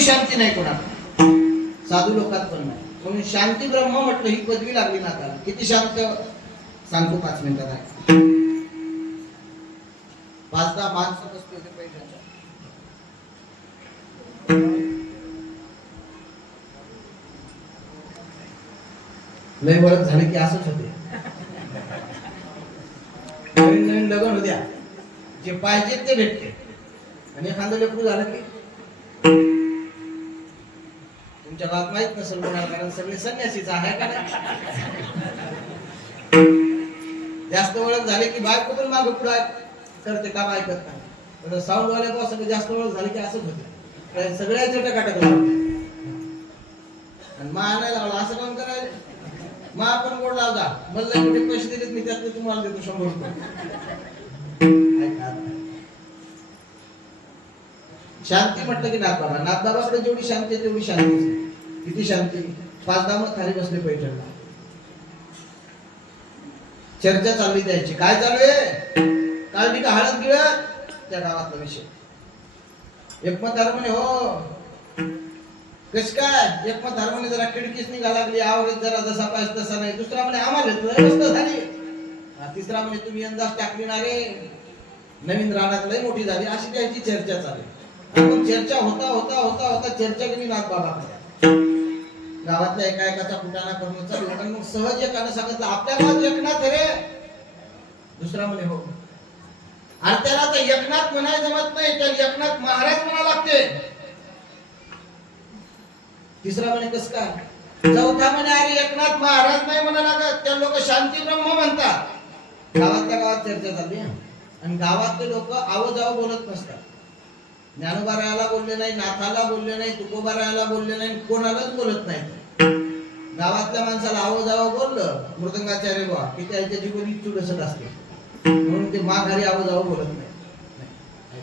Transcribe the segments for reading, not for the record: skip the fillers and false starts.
एवढी शांती नाही कोणाला, साधू लोकात पण नाही. म्हणून शांती ब्रह्म म्हटलं ही पदवी लागली नाकाला. किती शांत सांगतो 5 मिनिटात आहे. 5-10 माणसं बसले होते पैशाच्या. लय वळख झाले की असंच होते. नवीन नवीन लग्न होत्या, जे पाहिजे ते भेटते. आणि एखादं लेकरू झालं की तुमच्या गावात माहित नसेल कोणाला, कारण सगळे संन्यासीच आहे का नाही. जास्त ओळख झाली की बायको पण मागे पुढे करते, काम ऐकत नाही. साऊंड वाले बॉस जास्त ओळख झाली की असंच होते, सगळ्याच्या टकाटक लावते. आणि मा नाही लावला असं काम करायला. मा आपण गोड लावता, मला कुठे पैसे दिलेत मी त्यातले तुम्हाला देतो 100 रुपये. शांती म्हटलं की नाथबाबा, नाथबाबाकडे जेवढी शांती आहे तेवढी शांती. किती शांती. 5-10 मग खाली बसले पैठणला. चर्चा चालली द्यायची. काय चालू आहे? काल मी का हळद गिळत त्या गावातला विषय. एकमत म्हणे हो कस काय. एकमत म्हणे जरा खिडकीच निघा लागली, आवरेज जरा जसा पाहिजे तसा नाही. दुसरा म्हणे आम्हाला झाली. तिसरा म्हणे तुम्ही यंदाच टाकली ना रे, नवीन रानात लय मोठी झाली. अशी त्याची चर्चा चालली. आपण चर्चा होता होता होता होता चर्चा केली नाथबाबाकडे. गावातल्या एकाचा कुटाणा करणं चालू. आणि मग सहज एकानं सांगितलं आपल्या गावात एकनाथ रे. दुसरा म्हणे हो. आणि त्याला आता एकनाथ म्हणायला जमत नाही, त्याला एकनाथ महाराज म्हणा लागते. तिसरा म्हणे कस काय. चौथा म्हणे अरे एकनाथ महाराज नाही म्हणा लागत, त्या लोक शांती ब्रह्म म्हणतात. गावातल्या गावात चर्चा चालली. आणि गावातले लोक आवजाव बोलत नसतात. ज्ञानोबारायाला बोलले नाही, नाथाला बोलले नाही, तुकोबारायाला बोलले नाही, कोणालाच बोलत नाही. गावातल्या माणसाला आवजाव बोललं मृदंगाचार्य बा की त्याच्या जीवन इच्छुक असत असते. म्हणून ते माघारी आवजाव बोलत नाही.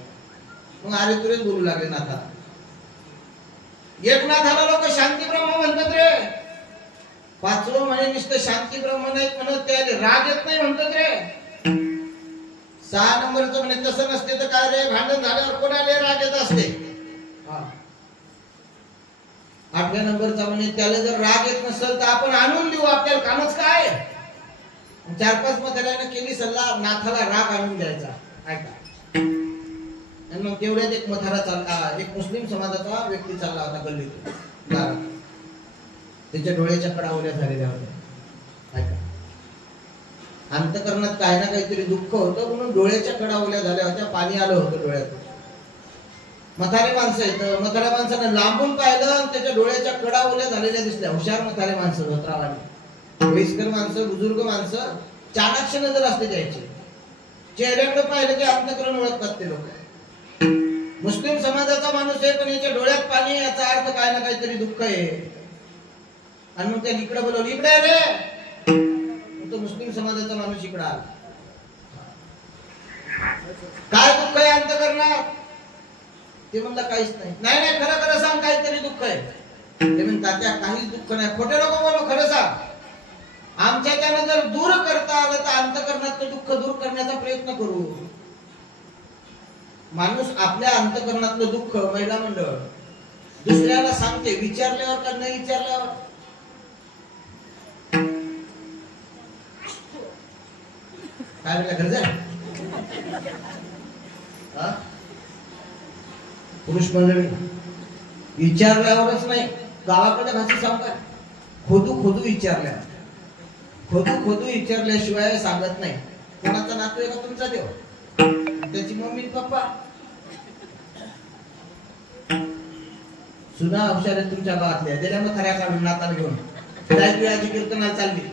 मग अरे तुरेच बोलू लागले नाथाला. एकनाथाला लोक शांती ब्रह्म म्हणतात रे. 5वं म्हणे नुसतं शांती ब्रह्म नाही म्हणत, त्याला राग येत नाही म्हणतात रे. 6 नंबरचं म्हणे तसं नसते तर काय रे, भांडण झाल्यावर कोणाला राग येत असते. 8व्या नंबरचा म्हणे त्याला जर राग येत नसेल तर आपण आणून देऊ, आपल्याला कामच काय. 4-5 म्हाताऱ्यानं केली सल्ला, नाथाला राग आणून द्यायचा. ऐका. आणि मग तेवढ्यात एक म्हातारा चालला, एक मुस्लिम समाजाचा व्यक्ती चालला होता गल्लीतून. त्याच्या डोळ्याच्या कडा ओल्या झालेल्या होत्या. ऐका. अंतकरणात काही ना काहीतरी दुःख होतं म्हणून डोळ्याच्या कडा ओल्या झाल्या होत्या, पाणी आलं होतं डोळ्यातून. म्हातारे माणसं येतं, म्हाताऱ्या माणसानं लांबून पाहिलं आणि त्याच्या डोळ्याच्या कडा ओल्या झालेल्या दिसल्या. हुशार म्हातारे माणसं, धोत्रावाली वयस्कर माणसं, बुजुर्ग माणसं चाणाक्ष नजर असते द्यायचे. चेहऱ्याकडे पाहिलं की अंतकरण ओळखतात ते लोक. मुस्लिम समाजाचा माणूस आहे पण याच्या डोळ्यात पाणी आहे, याचा अर्थ काय ना काहीतरी दुःख आहे. आणि मग त्या इकडे बोलवलं, इकडे रे. तो मुस्लिम समाजाचा माणूस इकडे आला. काय दुःख आहे अंतकरणात. ते म्हणला काहीच नाही. नाही नाही खरं खरं सांग, काहीतरी दुःख आहे. ते म्हणतात त्या काहीच दुःख नाही. खोटे नको बोलू, खरं सांग. आमच्या त्यानं जर दूर करता आलं तर अंतकरणातलं दुःख दूर करण्याचा प्रयत्न करू. माणूस आपल्या अंतकरणातलं दुःख महिला मंडळ दुसऱ्याला सांगते, विचारल्यावर का नाही विचारल्यावर. काय म्हणलं घर जा. पुरुष मंडळी विचारल्यावरच नाही, गावाकडे भाषा सांगतात खोदू खोदू विचारल्या. खोदू विचारल्याशिवाय सांगत नाही. कोणाचा नातू आहे का तुमचा देव, त्याची मम्मी पप्पा. सुना हुशार आहे तुमच्या गावातल्या, त्याला मग खऱ्या काढून नाताला घेऊन आजी कीर्तनाला चालली.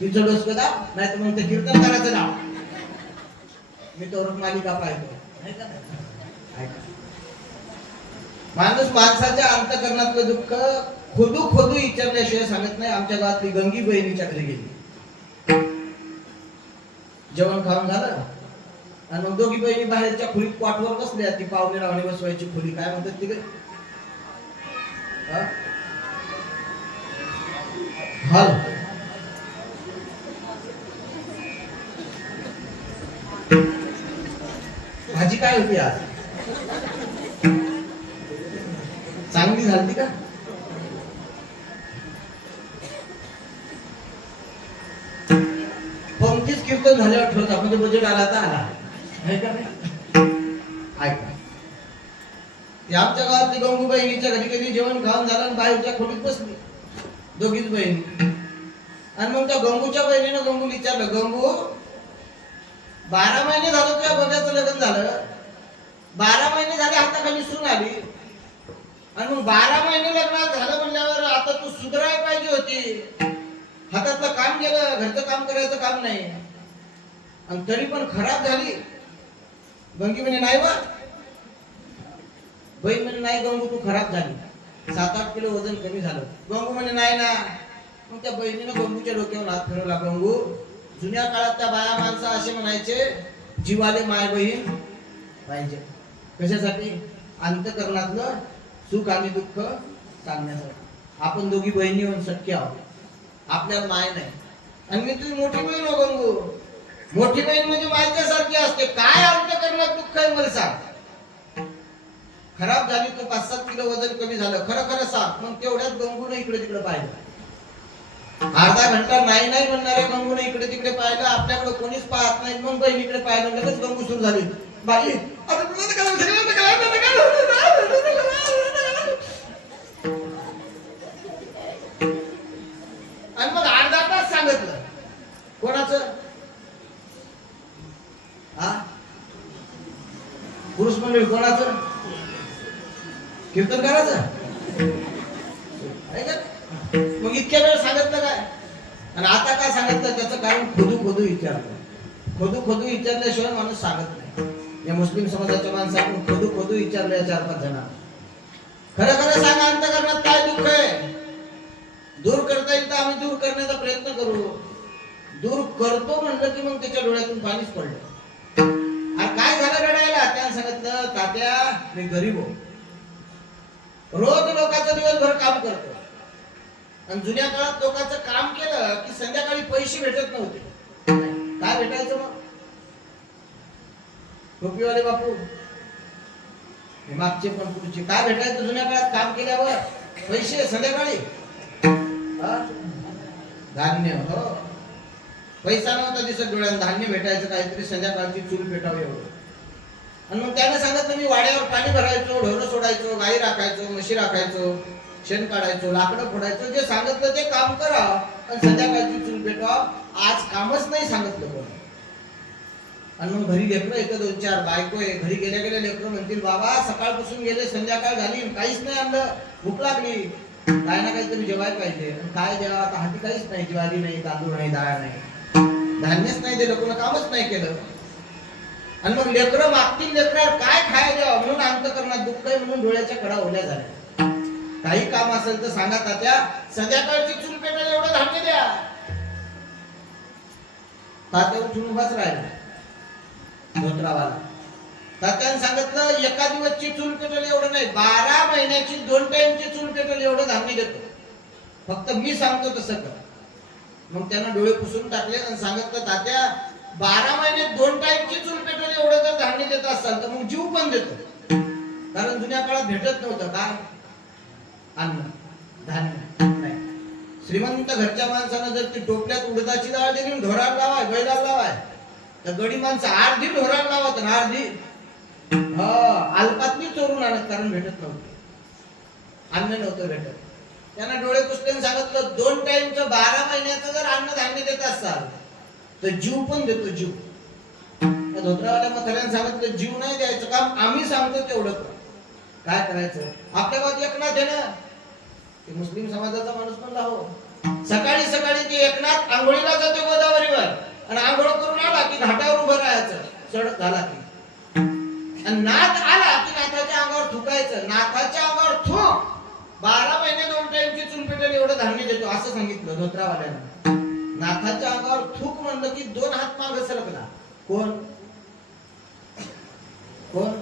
तिचं डोसकं दाव, नाही तर मग ते कीर्तन करायचं नाव. मी तो मालिका पाहतो. माणूस माणसाच्या अंतकरणातलं दुःख खोदू खोदू विचारल्याशिवाय सांगत नाही. आमच्या गावातली गंगी बहिणीच्या घरी गेली, जेवण खाऊन झालं आणि मग दोघी बहिणी बाहेरच्या खोलीत पाठवर बसल्या. ती पाहुणे रावणी बसवायची खोली, काय म्हणतात तिकडे हॉल. भाजी काय होती आज. चांगली झाली का? पंक्तीच कीर्तन झाल्यावर ठरवता म्हणजे बजेट आला तर आला आहे का नाही? ऐका, ते आमच्या गावातली गंगू बहिणीच्या घरी कधी जेवण खाऊन झालं आणि बाहेरच्या खोलीत बसली दोघीच बहिणी. आणि मग त्या गंगूच्या बहिणीनं गंगूला विचारलं, गंगू 12 महिने झालं तुझ्या बघायचं लग्न झालं, 12 महिने झाले हाताखाली सून आली, आणि मग 12 महिने लग्नात झालं म्हणल्यावर आता तू सुधारायला पाहिजे होती. हातातलं काम गेलं, घरचं काम करायचं काम नाही, आणि तरी पण खराब झाली. गंगी म्हणे नाही वा. बहीण म्हणे नाही गंगू तू खराब झाली, 7-8 किलो वजन कमी झालं. गंगू म्हणे नाही ना. मग त्या बहिणीनं गंगूच्या डोक्यावर हात फिरवला. गंगू, जुन्या काळात त्या बाया माणसं असे म्हणायचे, जीवाले माय बहीण पाहिजे. कशासाठी? अंतकरणातलं सुख आणि दुःख सांगण्यासाठी. आपण दोघी बहिणी होऊन सख्य आहोत, आपल्याला माय नाही. आणि मी तुझी मोठी बहीण हो गंगू. मोठी बहीण म्हणजे मायच्यासारखी असते. काय अंतकरणात दुःख आहे मला सांग. खराब झाली तू, 5-7 किलो वजन कमी झालं, खरं खरं सांग. मग तेवढ्यात गंगूने इकडे तिकडे पाहिलं. अर्धा घंटा नाही नाही म्हणणारे गंगूने इकडे तिकडे पाहिलं. आपल्याकडे कोणीच पाहत नाही. मग बहिणीकडे पाहिलं, लगेच गंगू सुरू झाली, बाई आणि मग अर्धा तास सांगितलं. कोणाचं? हा, पुरुष मंडळी कोणाचं? कीर्तनकाराचं. मग इतक्या वेळ सांगितलं काय आणि आता काय सांगितलं? त्याचं कारण खोदू खोदू विचारलं. खोदू खोदू विचारल्याशिवाय माणूस सांगत नाही. या मुस्लिम समाजाच्या माणसाकडून खोदू खोदू विचारलं या 4-5 जणांना. खरं खरं सांगा, अंतकरणात काय दुःख आहे? दूर करता येईल तर आम्ही दूर करण्याचा प्रयत्न करू. दूर करतो म्हणलं की मग त्याच्या डोळ्यातून पाणीच पडलं. आणि काय झालं रडायला? त्यानं सांगितलं, तात्या मी गरीब हो, रोज लोकांचं दिवसभर काम करतो, आणि जुन्या काळात लोकांचं काम केलं की संध्याकाळी पैसे भेटत नव्हते. काय भेटायचं मग? टोपीवाले बापू मागचे पण पुढचे काय भेटायचं जुन्या काळात काम केल्यावर? पैसे. संध्याकाळी धान्य. हो, पैसा नव्हता दिसत डोळ्यात, धान्य भेटायचं काहीतरी, संध्याकाळची चूल पेटावं एवढं. आणि मग त्याने सांगितलं, मी वाड्यावर पाणी भरायचो, ढोरं सोडायचो, गाई राखायचो, म्हशी राखायचो, शेण काढायचो, लाकडं फोडायचो. जे सांगितलं ते काम करा आणि संध्याकाळची चूल पेटवा. आज कामच नाही सांगितलं कोण. आणि मग घरी लेकरं येतं 2-4, बायको आहे. घरी गेल्या गेल्या लेकरं म्हणतील, बाबा सकाळपासून गेले, संध्याकाळ झाली, काहीच नाही आणलं, भूक लागली, काय ना काहीतरी जेवायला पाहिजे. काय जेवा? आता हाती काहीच नाही, ज्वारी नाही, तांदूळ नाही, डाळ नाही, धान्यच नाही दिलं, कोण कामच नाही केलं. आणि मग लेकरं मागतील, लेकरावर काय खायला द्यावं म्हणून अंतकरणात दुःख आहे, म्हणून डोळ्याच्या कडा ओल्या झाल्या. काही काम असेल तर सांगा तात्या, संध्याकाळची चूल पेटायला एवढं धान्य द्या. तात्या उठून उभाच राहिला धोत्रावाला. तात्यानं सांगितलं, एका दिवसची चूल पेटवली एवढं नाही, 12 महिन्याची 2 टाइमची चूल पेटवली एवढं धान्य देतो, फक्त मी सांगतो तसं कर. मग त्यानं डोळे पुसून टाकले आणि सांगितलं, तात्या 12 महिने 2 टाइमची चूल पेटवली एवढं जर धान्य देत असाल तर मग जीव पण देतो. कारण जुन्या काळात भेटत नव्हतं काय? अन्न, धान्य नाही. श्रीमंत घरच्या माणसानं जर ती टोपल्यात उडदाची डाळ दिली, ढोराला लावाय, बैलाला लावाय, तर गडी माणसं अर्धी ढोराला लावत आणि अर्धी अल्पातली चोरून आणत, कारण भेटत नव्हतं, अन्न नव्हतं भेटत. त्यांना डोळे पुसले सांगितलं, 2 टाइमचं 12 महिन्याचं जर अन्न धान्य देत असाल तर जीव पण देतो, जीव. धोत्रावाल्या म्हाताऱ्यानं सांगितलं, जीव नाही द्यायचं काम आम्ही सांगतो तेवढं कर. काय करायचं? आपल्या गावात एकनाथ आहे ना, ते मुस्लिम समाजाचा माणूस म्हणला, हो, सकाळी सकाळी ते एकनाथ आंघोळीला जातो गोदावरीवर, आणि आंघोळ करून आला की घाटावर उभं राहायचं, चढ झाला की, आणि नाथ आला की नाथाच्या अंगावर थुकायचं, नाथाच्या अंगावर थूक. 12 महिने 2 टाइमची चूल पेटवली एवढं धान्य देतो, असं सांगितलं धोत्रावाल्यानं. नाथाच्या अंगावर थूक म्हणलं की 2 हात मागे सरकला. कोण? कोण?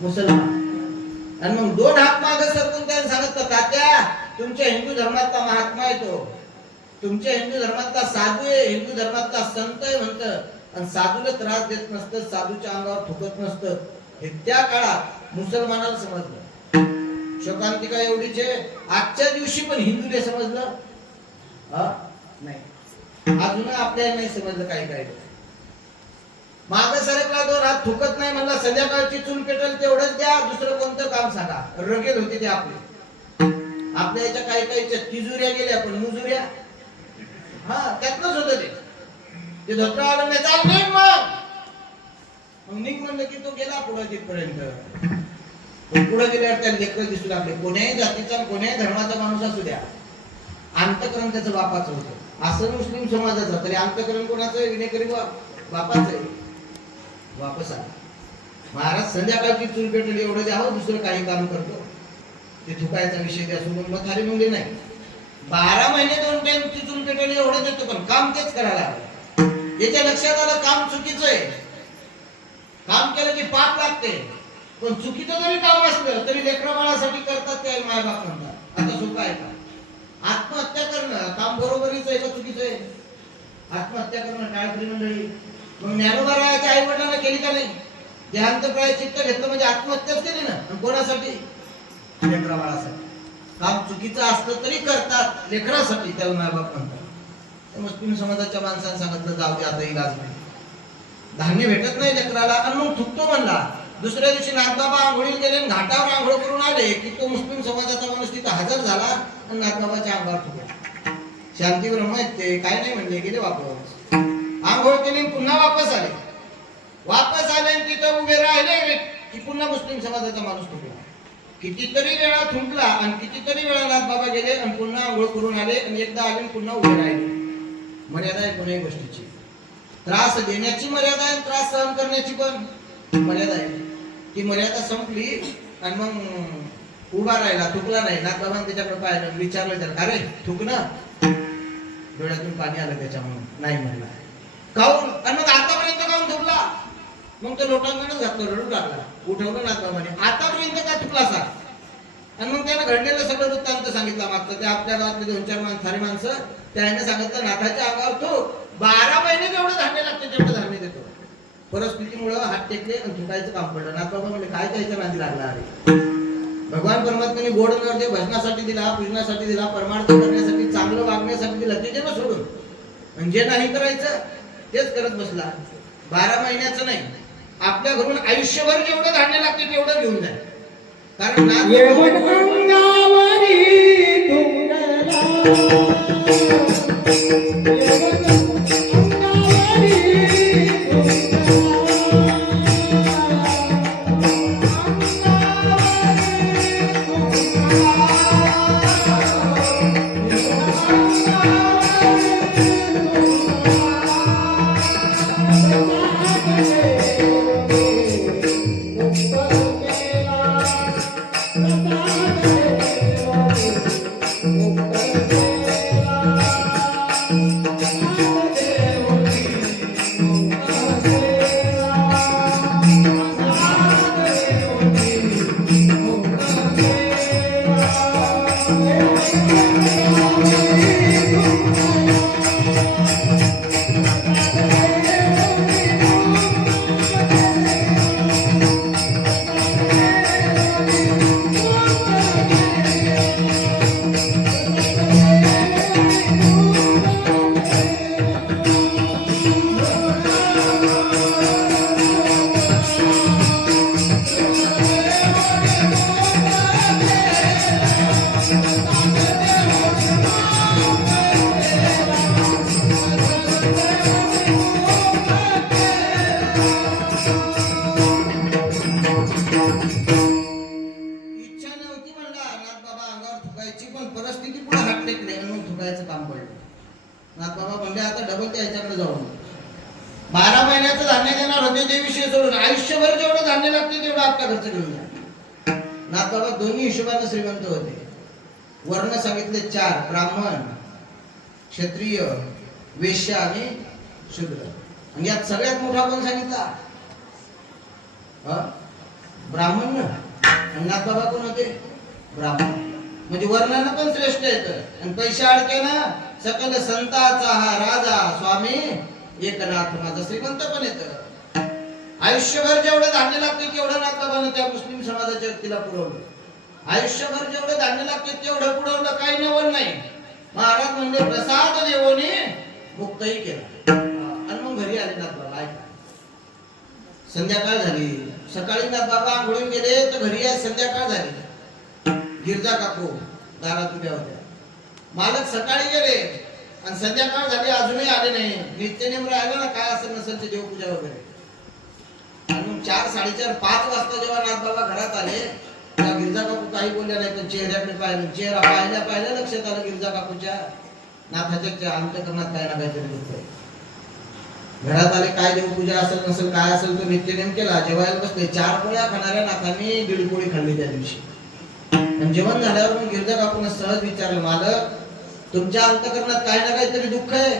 मुसलमान. आणि मग 2 हात मागे सरकून त्याने सांगितलं, तात्या तुमच्या हिंदू धर्मातला महात्मा आहे तो, तुमच्या हिंदू धर्मातला साधू आहे, हिंदू धर्मातला संत आहे म्हणतं, आणि साधूला त्रास देत नसतं, साधूच्या अंगावर थुकत नसतं. हे त्या काळात मुसलमानाला समजलं. शोकांतिका एवढीच आहे, आजच्या दिवशी पण हिंदूने समजलं नाही. अजून आपल्याला नाही समजलं काही काही. माग सरकला दोन हात थुकत नाही म्हणला, संध्याकाळची चूल पेटल तेवढंच द्या, दुसरं कोणतं काम सांगा. रगेल होते ते आपले. आपल्या याच्या काही काही तिजुऱ्या गेल्या, पण मुजुऱ्या त्यातनच होत ते धोत्र आलं नाही, चाल नाही मग निघ म्हणलं की तो गेला पुढे तिथपर्यंत. पुढे गेल्यावर त्याला लेकर दिसू लागले. कोण्याही जातीचा कोण्याही धर्माचा माणूस असू द्या, अंतकरण त्याचं बापाचं होतं. असं मुस्लिम समाजाचं, तरी अंतकरण कोणाचं विनेकरी बापाचं आहे. वापस आला महाराज, संध्याकाळची चूल पेटली एवढं द्यावं, दुसरं काही काम करतो. ते थुकायचा विषय द्या सोडून मग थारी मुंगे नाही. 12 महिने 2 टाइम ची चूल पेटली एवढं देतो, पण काम तेच करायला लागलं. याच्या लक्षात आलं काम चुकीचं आहे. काम केलं की पाप लागते, पण चुकीचं जरी काम असलं तरी लेकरा बाळासाठी करतात ते माय बाप म्हणतात. आता सोपं आहे का? आत्महत्या करणं काम बरोबरीच आहे का चुकीचं आहे? आत्महत्या करणं टाळकरी मंडळी. मग ज्ञानोबारायाच्या आई वडिलांना केली का नाही? देहांत प्रायश्चित्त घेतलं म्हणजे आत्महत्याच केली ना. कोणासाठी? लेकरा बाळासाठी. काम चुकीचं असलं तरी करतात लेकरासाठी, त्याला माय बाप म्हणतात. मुस्लिम समाजाच्या माणसांनी सांगितलं जाऊ दे आता इलाज नाही. धान्य भेटत नाही लेकराला आणि मग थुकतो म्हणला. दुसऱ्या दिवशी नाथबाबा आंघोळीला गेले, घाटावर आंघोळ करून आले की तो मुस्लिम समाजाचा माणूस तिथं हजर झाला आणि नाथबाबाच्या अंगावर थुकला. शांती ब्रह्म आहेत ते, काय नाही म्हणले, गेले वापस. आंघोळ केली पुन्हा वापस आले. वापस आले तिथं उभे राहिले की पुन्हा मुस्लिम समाजाचा माणूस थुकला. कितीतरी वेळा थुंकला आणि कितीतरी वेळा नाथबाबा गेले आणि पुन्हा आंघोळ करून आले आणि एकदा आले पुन्हा उभे राहिले. मर्यादा आहे कोणत्याही गोष्टीची. त्रास देण्याची मर्यादा आहे, त्रास सहन करण्याची पण मर्यादा आहे. ती मर्यादा संपली आणि मग उभा राहिला, थुकला नाही. नाथबाबांनी त्याच्याकडे पाहिलं, विचारलं त्याला, का रे थुक ना? डोळ्यातून पाणी आलं त्याच्यामुळे नाही म्हणला. काऊन? आणि मग आतापर्यंत काऊन थुकला? मग तो लोटांगणच घातलं, रडू लागला. उठवलं नाथबाबाने, आतापर्यंत का थुकला सा? आणि मग त्यानं घडलेलं सगळं वृत्तांत सांगितलं. मागचं ते आपल्या गावातले 2-4 थारी माणसं त्याने सांगितलं, नाथाच्या अंगावर थूक. 12 महिने जेवढं धान्य लागते तेवढं धान्य देतो. परिस्थितीमुळे हात टेकले आणि थुकायचं काम पडलं. नाथबाबा म्हणजे काय त्याच्या नांदी लागला? अरे भगवान परमात्म्याने गोड नैवेद्य भजनासाठी दिला, पूजनासाठी दिला, परमार्थ करण्यासाठी, चांगलं वागण्यासाठी दिला, ते देणं सोडून म्हणजे नाही करायचं तेच करत बसला. 12 महिन्याचं नाही, आपल्या घरून आयुष्यभर जेवढं धान्य लागते तेवढं घेऊन जाय. कारण नाथबाबा म्हणले आता डबल त्या ह्याच्याकडे जाऊन 12 महिन्याचं धान्य देणार होते ते विषय सोडून आयुष्यभर जेवढं धान्य लागते तेवढं आपल्या घरचं घेऊन जा. नाथबाबा दोन्ही हिशोबाने श्रीमंत होते. वर्ण सांगितले 4, ब्राह्मण, क्षत्रिय, वैश्य आणि शूद्र. आणि यात सगळ्यात मोठा कोण सांगितला? ब्राह्मण ना. आणि नाथबाबा कोण होते? ब्राह्मण. म्हणजे वर्णानं पण श्रेष्ठ येत आणि पैशा अडके ना सकल संताचा हा राजा स्वामी एकनाथ माझा श्रीमंत पण येत. आयुष्यभर जेवढं धान्य लागते तेवढं नाथबाबांना त्या मुस्लिम समाजाच्या व्यक्तीला पुरवलं. आयुष्यभर जेवढं धान्य लागते तेवढं पुरवलं, काही नवल नाही. महाराज म्हणजे प्रसाद देवोने मुक्तही केला. आणि मग घरी आले नाथबाबा. ऐका, संध्याकाळ झाली. सकाळी नाथबाबा आंघोळीला गेले तर घरी आहे संध्याकाळ झाली. गिरजा काकू दारात उभ्या होत्या. मालक सकाळी गेले आणि संध्याकाळ झाली अजूनही आले नाही. नित्यनेम राहिलं ना, काय असेल नसेल ते देवपूजा वगैरे. आणि मग 4, 4:30, 5 वाजता जेव्हा नाथबाबा घरात आले तेव्हा गिरजा काकू काही बोलल्या नाही, पण चेहऱ्याकडे पाहिलं. चेहरा पाहिल्या लक्षात आलं गिरजा काकूच्या नाथाच्या अंतःकरणात काय ना काहीतरी दुःख आहे. घरात आले, काय देवपूजा असेल नसेल काय असेल तो नित्यनेम केला. जेवायला बसले. 4 पोळ्या खाणाऱ्या नाथांनी 1.5 पोळी खाल्ली त्या दिवशी. आणि जेवण झाल्यावर मग गिरजा काकून सहज विचारलं, मालक तुमच्या अंतःकरणात काय ना काहीतरी दुःख आहे?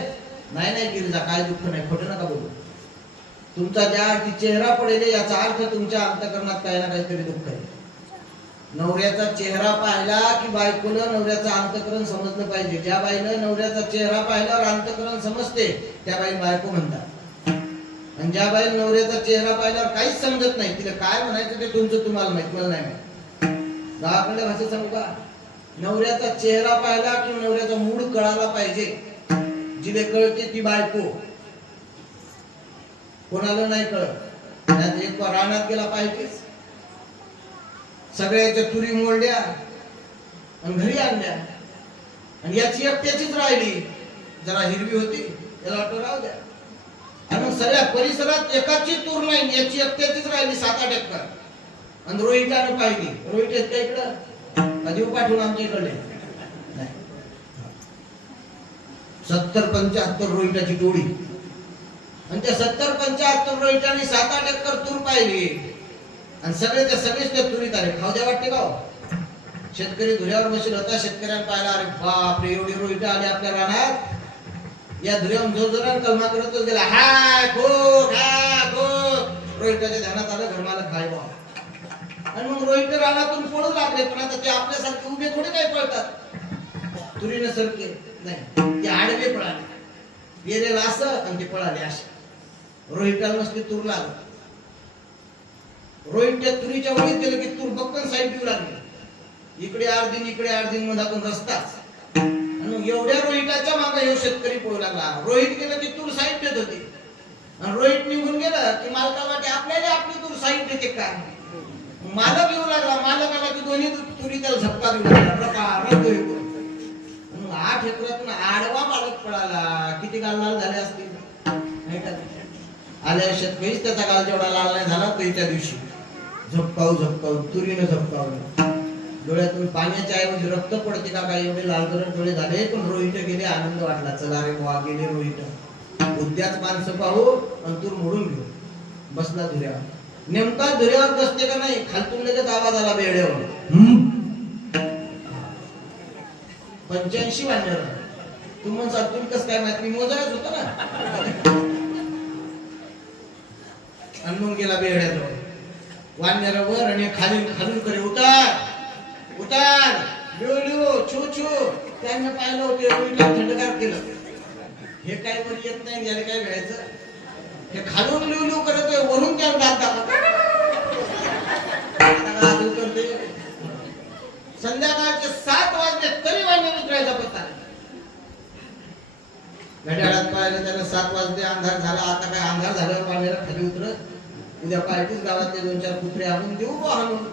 नाही गिरजा, काय दुःख नाही, खोटं नका बोलू. तुमचा ज्या अर्थी चेहरा पडेल याचा अर्थ तुमच्या अंतःकरणात काय ना काहीतरी दुःख आहे. नवऱ्याचा चेहरा पाहिला की बायकोला नवऱ्याचं अंतःकरण समजलं पाहिजे. ज्या बाईनं नवऱ्याचा चेहरा पाहिल्यावर अंतःकरण समजते त्या बाई बायको म्हणतात. आणि ज्या बाई नवऱ्याचा चेहरा पाहिल्यावर काहीच समजत नाही, तिला काय म्हणायचं ते तुमचं तुम्हाला माहित, मला नाही माहित. गावाकडल्या भाषेत सांगू का, नवऱ्याचा चेहरा पाहिला की नवऱ्याचा मूड कळाला पाहिजे. जिले कळते ती बायको, कोणाला नाही कळत. एक रानात गेला पाहिजे, सगळ्याच्या तुरी मोडल्या आणि घरी आणल्या. आणि याची एकट्याचीच राहिली, जरा हिरवी होती, त्याला वाटलं राहू द्या. आणि मग सगळ्या परिसरात एकाची तूर नाही, याची एकट्याचीच राहिली 7-8 एकर. आणि रोहितानं पाहिली. रोहित येत का इकडं? कधी पाठवून आमच्या इकडे नाही. 70-75 रोहिताची टोळी. आणि त्या 70-75 रोहितांनी 7-8 एकर तूर पाहिली. आणि सगळेच्या सगळेच त्या तुरीत आले. खाऊ द्या वाटते का? शेतकरी धुऱ्यावर बसला होता. शेतकऱ्यांना पाहिला, अरे बापरे एवढी रोहित आली आपल्या रानात. या धुऱ्यावर जोरजोरात कलमा करतच गेला, हाय खो खा खो. रोहिताच्या ध्यानात आलं घरमालक खाय बा. आणि मग रोहित रानातून पळू लागले. पण आता ते आपल्यासारखे उभे थोडे काही पळतात, तुरीने सरके नाही, ते आडवे पळाले. गेलेला असं आणि ते पळाले असे. रोहिताला नसते तूर लागत. रोहित त्या तुरीच्या वळीत गेलं की तूर बक्कन साईड देऊ लागली. इकडे अर्धीन इकडे अर्धीन मधातून रस्ताच. आणि मग एवढ्या रोहिताच्या मागे हे शेतकरी पळू लागला. रोहित गेलं की तूर साईड देत होती. आणि रोहित निघून गेलं की मालकाला वाटे आपल्याला आपली तूर साईड देते काय. मालक येऊ लागला. मालकाला की दोन्ही तुरी त्याला झपका देऊ लागला. 8 एकरातून आडवा मालक पळाला. किती गाल लाल झाले असतील आल्या शेतकरीच त्याचा गाल जेवढा लाल नाही झाला तो त्या दिवशी झपकावून तुरीने झपकावलं. डोळ्यातून पाण्याच्या ऐवजी रक्त पडते का काय, एवढे लालगरण डोळे झाले. पण रोहित गेले, आनंद वाटला. चला रे बुवा गेले रोहित. उद्याच माणसं पाहू आणि तूर मोडून घेऊ. बसला धुऱ्यावर. नेमका धुऱ्यावर बसते का नाही, खालतून लगेच आवाज आला बेड्यावर. 85 वाजणार. तुम्हाला कसं काय माहिती, मी मोजायच होतो ना. आणि मग गेला बेड्याजवळ. वानरावर आणि खालून करे उतार लिओ छू त्यांना पाहिलं होते. थंडगार केलं. हे काय वर येत नाही, याला काय मिळायचं. हे खालून लिऊ करत वरून त्याला दात दाखवत. संध्याकाळचे 7 वाजले तरी वानर उतरायचा पत्ता. घड्याळात पाहिलं त्याला 7 वाजले, अंधार झाला. आता काय अंधार झाल्यावर वानर खाली उतरत. उद्या पार्टीच गावातले 2-4 कुत्रे आणून देऊ आणून.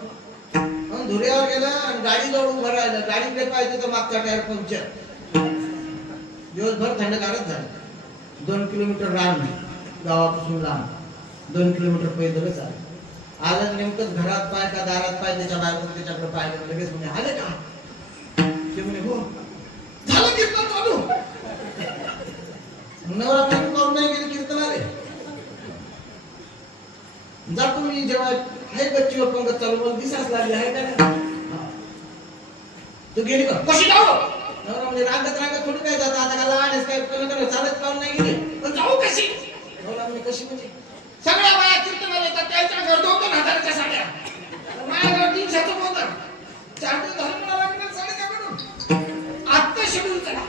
मग धुऱ्यावर गेलं आणि गाडी जवळ उभं राहिलं. गाडीकडे पाहिजे तर मागचा टायर पंक्चर. दिवसभर थंडगारच झालं. 2 किलोमीटर रान गावापासून लांब. 2 किलोमीटर पैदलच आलं. आलं नेमकंच घरात पाय का दारात पाय, त्याच्या बायको त्याच्याकडे पाहिलं. लगेच म्हणे आले का? ते म्हणे हो. झालं कीर्तन चालू. नवरा बायको करून नाही गेले कीर्तन आले. जातो मी जेव्हा आहे गच्चीवर पंगत चालू, मला दिसाच लागली आहे का. तू गेली का? कशी जाऊ? नवरा म्हणजे रागत थोडी काय जात. आता का लहान काय चालत काऊन नाही गेले, पण जाऊ कशी? नवरा म्हणजे कशी म्हणजे सगळ्या बाया कीर्तनाला येतात. त्यांच्या घर 2,000-2,000च्या साड्या. माझ्याकडे 300चं बोलतात. 4 दिवस झाले मला लागणार साडी का बनवून. आत्ता शेड्यूल चला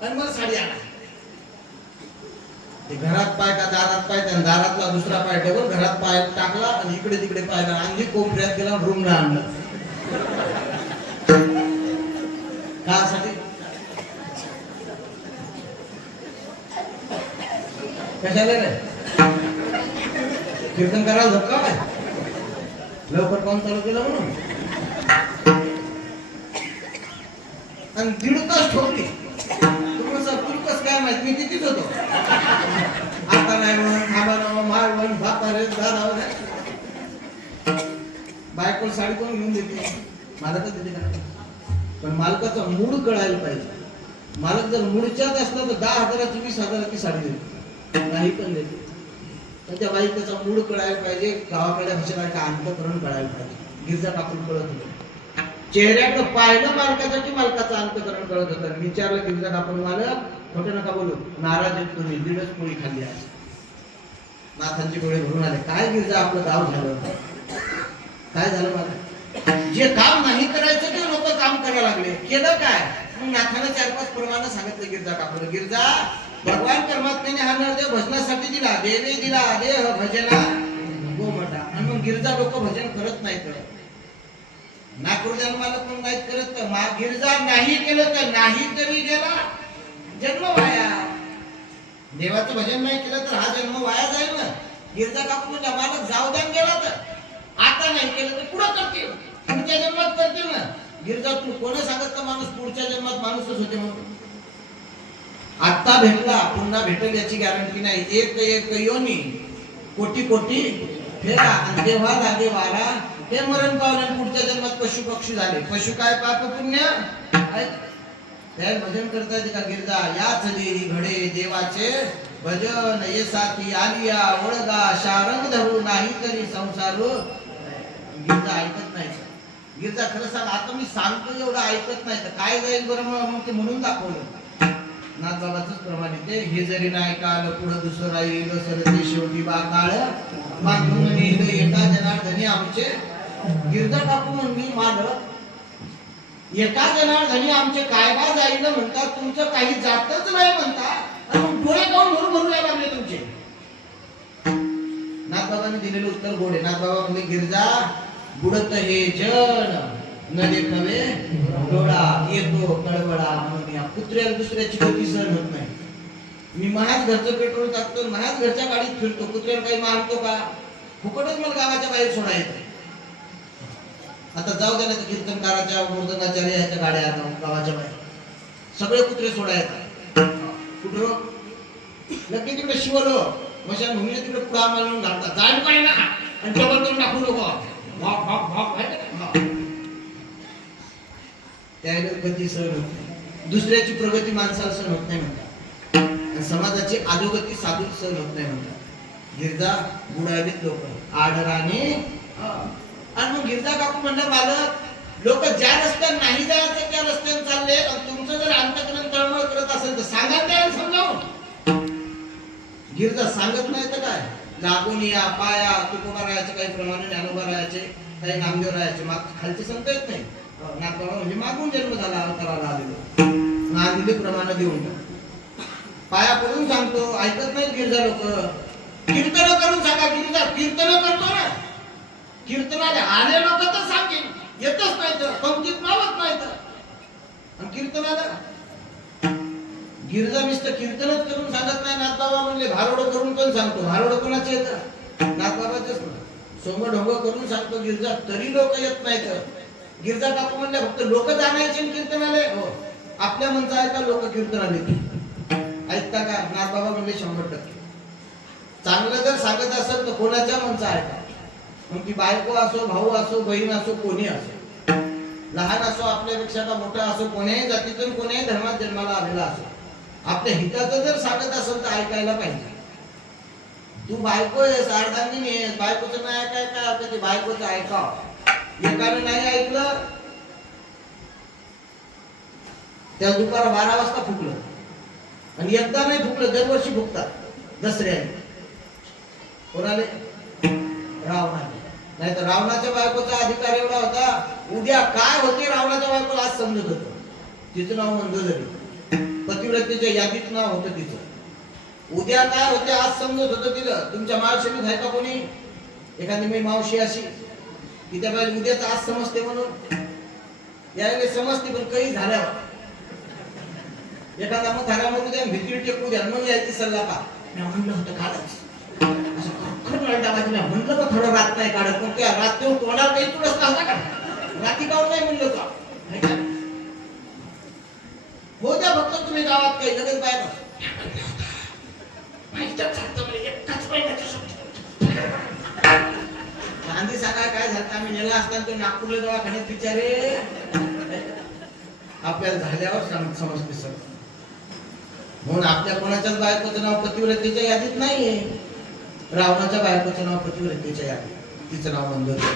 आणि मला साडी आणा. ते घरात पाय का दारात पाय त्या दारातला दुसरा पाय ठेवून घरात पाय टाकला आणि इकडे तिकडे पायला आणली कोपऱ्यात गेला रूमला आणलं कासाठी कशाला रे कीर्तन करायला झपका काय लवकर कोण चालू केलं म्हणून आणि 1.5 तास ठोकली तुला काय माहित मी तिथेच होतो आता नाही म्हणून थांबा मार म्हणून बापा रे बायकोला साडी कोण घेऊन देते मालकच देते का पण मालकाचा मूड कळायला पाहिजे मालक जर मूडच्यात असला तर 10,000ची 20,000ची साडी देते नाही पण देते तर त्या बायकोचा मूड कळायला पाहिजे गावाकडे भाषेला का अंतकरण कळायला पाहिजे गिरजा टाकून कळत होतं चेहऱ्याकडे पाहिलं मालकासाठी मालकाचं अंतकरण कळत होतं विचारलं गिरजा कापून मालक खोटं नका बोलू नाराज आहेत तुम्ही 1.5 पोळी खाल्ली आज नाथांची डोळे भरून आले काय गिरजा आपलं गाव झालं काय झालं मला जे काम नाही करायचं ते लोक काम करायला लागले केलं काय मग नाथानं 4-5 प्रमाणे सांगितलं गिरजा कापून गिरजा भगवान परमात्म्याने हा नरदेव भजनासाठी दिला देवे दिला देह भजना गोमटा आणि मग गिरजा लोक भजन करत नाहीत नागपूरच्या मला कोण नाही करत गिरजा नाही केलं तर नाही तरी गेला जन्म वाया देवाचं भजन नाही केलं तर हा जन्म वाया जाईल ना गिरजा कापून मला जाऊ द्या गेला तर आता नाही केलं तर पुढं करतील पुढच्या जन्मात करतील ना गिरजा तू कोण सांगत का माणूस पुढच्या जन्मात माणूसच होते म्हणून आता भेटला पुन्हा भेटेल याची गॅरंटी नाही एक योनी कोटी कोटी फेरा आणि देवा लागे वारा हे मरण पावले पुढच्या जन्मात पशु पक्षी झाले पशु काय पाप पुण्य त्या भजन करता येते का गिरजा याच देरी घडे देवाचे भजन ये साथी आलिया ओळगा शारंग धरू नाही तरी संसार गिरजा ऐकत नाही गिरजा खरं सांग आता मी सांगतो एवढं ऐकत नाही तर काय जाईल बरं मग ते म्हणून दाखवलं नाथबाबाचंच प्रमाण येते हे जरी नाही काल पुढं दुसरं येईल सरते शेवटी बा काळ मागून येईल एका जनार्दनी आमचे गिरजा टाकू म्हणली मालक एका जनार्दनी आमचे काय बा जाईल म्हणतात तुमचं काही जातच नाही म्हणता आणि मग डोळे काऊन भरून भरून यायला लागले तुमचे नाथबाबांनी दिलेलं उत्तर गोडे नाथबाबा म्हणले गिरजा बुडत हे जन न देखावे डोळा येतो कळवळा म्हणून या कुत्र्याला दुसऱ्याची गती सहन होत नाही मी महाच घरचं पेट्रोल टाकतो महाच घरच्या गाडीत फिरतो कुत्र्याला काही मारतो का फुकटच मला गावाच्या बाहेर सोडा येते आता जाऊ द्या ना कीर्तनकाराच्या मूर्दंगाच्या याच्या गाड्या आता गावाच्या बाहेर सगळे कुत्रे सोडा येतात कुठं नक्की तिकडे शिवलो मशान भूमीने तिकडे पुढा मारून घालतात जायला पाहिजे ना आणि डबल करून टाकू नको त्याला गती सहन होत नाही दुसऱ्याची प्रगती माणसाला सहन होत नाही म्हणतात समाजाची अधोगती साधून सहन होत नाही म्हणतात गिरजा बुडावीत लोक आडराने आणि मग गिरजा काकू म्हणलं मालक लोक ज्या रस्त्याने नाही जायचं त्या रस्त्याने चालले आणि तुमचं जर अंतकरण तळमळ करत असेल तर सांगा त्याला समजावून गिरजा सांगत नाही तर काय लागून या पाया तुकोबारायाचे काही प्रमाणे ज्ञानोबारायाचे काही नामदेवरायाचे खालचे सांगता येत नाही नाथबाबा म्हणजे मागून जन्म झाला अवताराला आलेलो नादिले प्रमाण देऊन पाया पडून सांगतो ऐकत नाही गिरजा लोक कीर्तन करून सांगा गिरजा कीर्तन करतो ना कीर्तनाला आले लोक तर सांगेल येतच नाही तर पंक्तीत नावत नाही तर आणि कीर्तनाला गिरजा नुसतं कीर्तनच करून सांगत नाही नाथबाबा म्हणले भारोड करून पण सांगतो भारोड कोणाचे येतं नाथबाबाचेच ना सोंग ढोंग करून सांगतो गिरजा तरी लोक येत नाही तर गिरजा काकू म्हणले फक्त लोक जाणायचे कीर्तनाले हो आपल्या मनचा ऐका लोक कीर्तनाले ऐकता का नाथबाबा म्हणले 100% चांगलं जर सांगत असेल तर कोणाच्या मनचा ऐका मग ती बायको असो भाऊ असो बहीण असो कोणी असो लहान असो आपल्यापेक्षा का मोठा असो कोण्याही जातीतून कोण्याही धर्मात जन्माला आलेला असो आपल्या हिताचं जर सांगत असेल तर ऐकायला पाहिजे तू बायको आहेस अर्धांगिनी आहेस बायकोचं नाही ऐकाय काय आता ते बायकोचं ऐकाव एकाने नाही ऐकलं त्या दुपार 12 वाजता फुकलं आणि एकदा नाही फुकलं दरवर्षी फुकतात दसऱ्याने कोणाले रावणाने नाही तर रावणाच्या बायकोचा अधिकार एवढा होता उद्या काय होते रावणाच्या बायकोला आज समजत होतं तिचं नाव मंदोदरी पतिव्रतेच्या यादीत नाव होतं तिचं उद्या काय होते आज समजत होतं तिला. तुमच्या मावशीत आहे का कोणी एखादी मी मावशी अशी की त्या बाई उद्याच आज समजते म्हणून यावेळेस समजते पण काही झाल्यावर एखादा मग घरामध्ये द्या भीती टेकू द्या मग यायची सल्ला का मी म्हणलं होतं काढत म्हणलं का थोडं रात नाही काढत पण त्या रात तोंडावर काही तुडच नव्हता का रात्री काढून नाही म्हणलं का हो द्या फक्त तुम्ही गावात काही लगेच बाहेर गांधी सांगा काय झालं आम्ही नेला असताना तो नागपूरला दवाखान्यात बिचारे आपल्याला झाल्यावर समजते सर. म्हणून आपल्या कोणाच्याच बायकोचं नाव पतिव्रतेच्या यादीत नाहीये. रावणाच्या बायकोचं नाव पतिव्रतेच्या यादीत तिचं नाव मंदोदरी.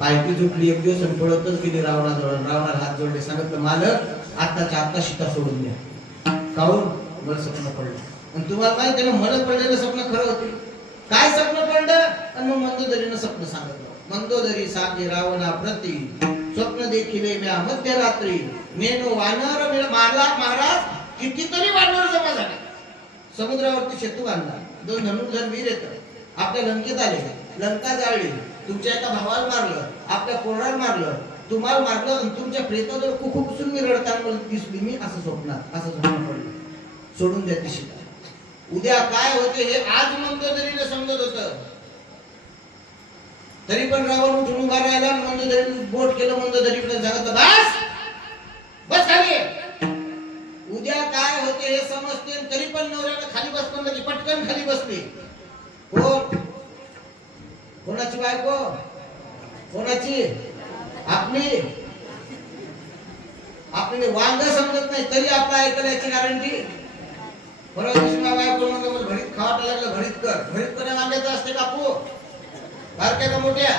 पायपी झुटली एक दिवस पळतच गेली रावणाजवळ. रावणाला हात जोडले सांगितलं मालक आत्ताच्या आत्ता सीता सोडून द्या. काहून मला स्वप्न पडलं आणि तुम्हाला माहिती आहे ना मला पडलेलं स्वप्न खरं होते. काय स्वप्न पडलं आणि मग मंदोदरीनं स्वप्न सांगितलं. मंदोदरी सांगे रावणा प्रती स्वप्न देखिले म्या मध्यरात्री नेनो वानर मारला महाराज. कितीतरी वानर जमा झाले. समुद्रावरती सेतू बांधला. 2 धनुर्धर वीर येत आपल्या लंकेत आले. लंका जाळली. तुमच्या एका भावाला मारलं आपल्या पोराला मारलं तुम्हाला मारलं आणि तुमच्या प्रेताजवळ खूप मी रडताना दिसली मी असं स्वप्नात असं स्वप्न पडलं. सोडून द्या ती सीता. उद्या काय होते हे आज मंदोदरीला समजत होतं. तरी पण रावण उठून उभा राहिला. मंदोदरी बोट केलं मंदोदरीकडे सांगितलं बस खाली. उद्या काय होते हे समजते तरी पण नवऱ्याला खाली बस म्हणलं की पटकन खाली बसली. कोण कोणाची बायको कोणाची आपली आपली वांग समजत नाही तरी आपला ऐकण्याची गॅरंटी. परवा दिवशी बायको म्हणलं भरीत खावाटा लागलं भरीत कोण्या वांग्याचं असते कापू बारक्या का मोठ्या.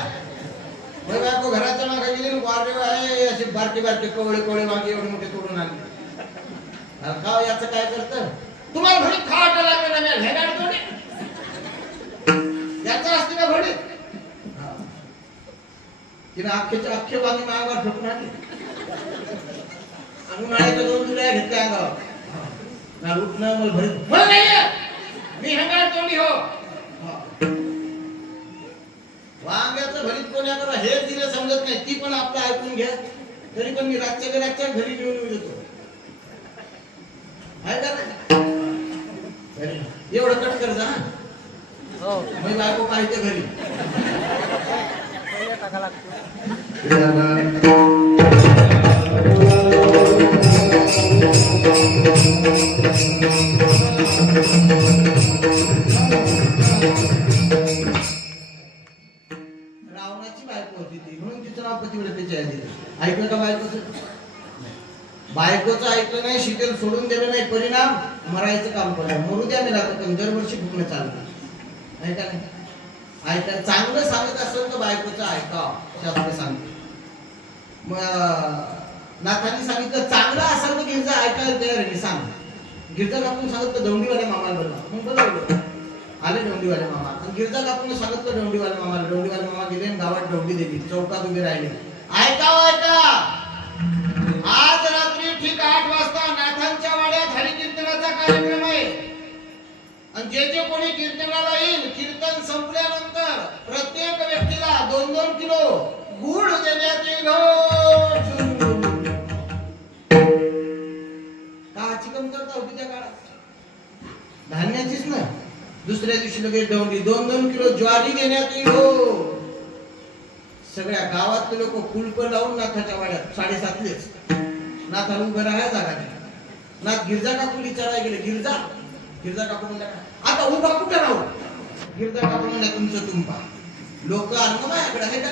बायको घराच्या मागे गेली वारे आहे असे बारके कोवळे वांगे एवढे मोठे तोडून आणले. खाव याचं काय करतं तुम्हाला भरीत खावाटा लागलं ना मी हे काढतो याचं असते का भरीत. तिने अख्खे वांगे मागावर ठोकून आणले आणि उन्हाळ्याच्या 2 जुल्या घेतल्या अंगावर ना उठणं मला भरीत मला नाही मी हंगार तोंडी हो. वांग्याचं भरीत कोण्या करा हे तिला समजत नाही. ती पण आपलं ऐकून घ्या तरी पण मी रातच्या घरी घेऊन येतो एवढं कट कर जा मी बायको पाहिजे घरी. रावणाची बायको होती ती म्हणून तिचं नाव पतिव्रतेच्या यादीत. ऐकलं का बायकोचं ऐकलं नाही शीतल सोडून दिलं नाही परिणाम मरायचं काम पडलं. मरू द्या मी राहतो पण दरवर्षी फुकणं चालतं. ऐका नाही ऐका चांगलं सांगत असेल तर बायकोचं ऐकावं शास्त्र सांगते. मग नाथांनी सांगितलं चांगलं असेल तर गिरजा ऐकायला तयार आहे. सांग गिरजा कापून सांगितलं दौंडीवाल्या मामाला बोलवा. मग बोलवलं आले दौंडीवाले मामा. गिरजा कापून सांगितलं दौंडीवाल्या मामाला. दौंडीवाले मामा गेले गावात दौंडी दिली. चौकात उभे राहिले. ऐका आज रात्री ठीक 8 वाजता नाथांच्या वाड्यात हरिकीर्तनाचा कार्यक्रम आहे आणि जे कोणी कीर्तनाला येईल कीर्तन संपल्यानंतर प्रत्येक व्यक्तीला 2-2 किलो गुळ देण्यात येईल. काची कमतरता होती त्या काळात धान्याचीच ना. दुसऱ्या दिवशी लगेच दौंडी 2-2 किलो ज्वारी देण्यात येईल. हो सगळ्या गावातले लोक कुलप लावून नाथाच्या वाड्यात 7:30लेच नाथाला उभं राहायला जागा नाही. नाथ गिरजा काकून विचारायला गेले. गिरजा काकू म्हणल्या आता उभा कुठे राहू. गिरजा काकू म्हणल्या तुमचं तुम्पा लोक अन्न माझ्याकडे आहे का.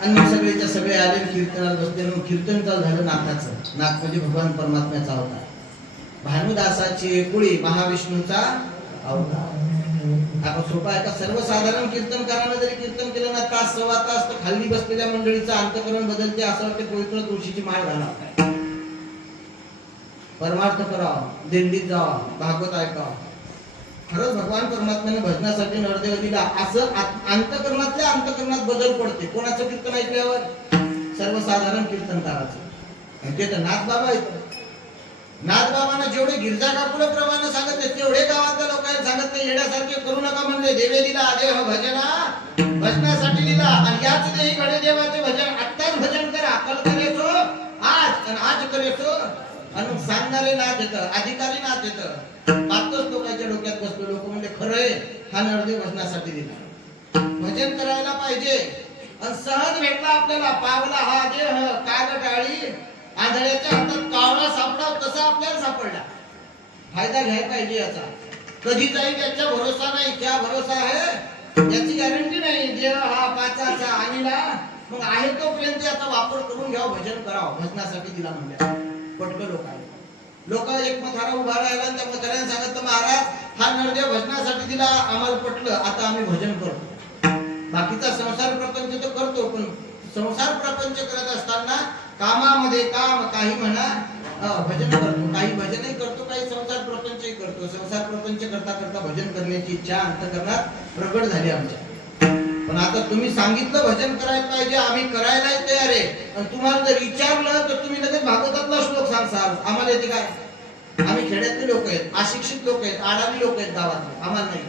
आणि सगळेच्या सगळे आले कीर्तनाला बसले. मग कीर्तन चालू झालं नाथाचं. नाथ म्हणजे भगवान परमात्म्याचा अवतार. भानुदासाची कुळी महाविष्णूचा अवतार. आपण सोपा आहे का सर्वसाधारण कीर्तनकारानं जरी कीर्तन केलं ना 1-1.25 तास तर खाली बसलेल्या मंडळीचं अंतःकरण बदलते. असं वाटते पवित्र तुळशीची माळ घाला परमार्थ करावा दिंडीत जावा भागवत ऐकावा. खरंच भगवान परमात्म्याने भजनासाठी नरदेव दिला असं अंतःकरणातल्या अंतःकरणात बदल पडते. कोणाचं कीर्तन ऐकल्यावर सर्वसाधारण कीर्तनकाराचं. ते तर नाथ बाबा येत नाथबाबांना जेवढे गिरजा काकुळे प्रमाणे सांगत तेवढे गावातल्या लोकांना सांगत नाही. येण्यासारखे करू नका म्हणले. देवे दिला देह भजना भजनासाठी दिला. आणि याच देही घडे देवाचे भजन. आत्ताच भजन करा. कल करेसो आज आणि आज करेसो. आणि सांगणारे नाथ येतं, अधिकारी नाथ येतं. पाचच लोकांच्या डोक्यात बसलो. लोक म्हणले खरंय हा नरदेव भजनासाठी दिला. भजन करायला पाहिजे. आणि सहज भेटला आपल्याला. पावला हा देह काग टाळी आंधळ्याच्या हातात कावळा सापडाव तसा आपल्याला सापडला. फायदा घ्यायला पाहिजे याचा. कधी जाईल याचा भरोसा नाही. क्या भरोसा आहे याची गॅरंटी नाही. देह हा पाचाचा आणीला. मग आहे तोपर्यंत याचा वापर करून घ्यावं. भजन करावं. भजनासाठी दिला म्हणल्या पटलं लोकांना. लोक एक मथारा उभा राहिला. त्या मथाऱ्याने सांगितलं महाराज हा नरदेव भजनासाठी दिला. आम्हाला पटलं. आता आम्ही भजन करतो. बाकीचा संसार प्रपंच तर करतो. पण संसार प्रपंच करत असताना कामामध्ये काम काही म्हणा भजन करतो. काही भजनही करतो. काही संसार प्रपंचही करतो. संसार प्रपंच करता करता भजन करण्याची इच्छा अंतःकरणात प्रगट झाली आमच्या. पण आता तुम्ही सांगितलं भजन करायला पाहिजे. आम्ही करायलाही तयार आहे. आणि तुम्हाला जर विचारलं तर तुम्ही लगेच भागवतातला श्लोक सांगसाल. आम्हाला येते काय? आम्ही खेड्यातले लोक आहेत. अशिक्षित लोक आहेत. आडाणी लोक आहेत गावातले. आम्हाला नाही.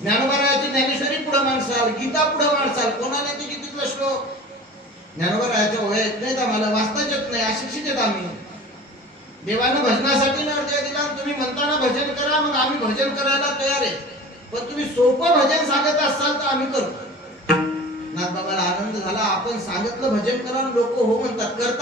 ज्ञानोबारायाची ज्ञानेश्वरी पुढे माणसाल. गीता पुढे माणसाल. कोणाला येते गीतेतला श्लोक? ज्ञानोबारायाच्या ओळ्या येत नाहीत आम्हाला. वाचताच येत नाही. अशिक्षित आहेत आम्ही. देवानं भजनासाठी नरदेव दिला. तुम्ही म्हणताना भजन करा. मग आम्ही भजन करायला तयार आहे. पण तुम्ही सोपं भजन सांगत असाल तर आम्ही करतो. नाथबाबाला आनंद झाला. आपण सांगितलं भजन करा. लोक हो म्हणतात. करतात.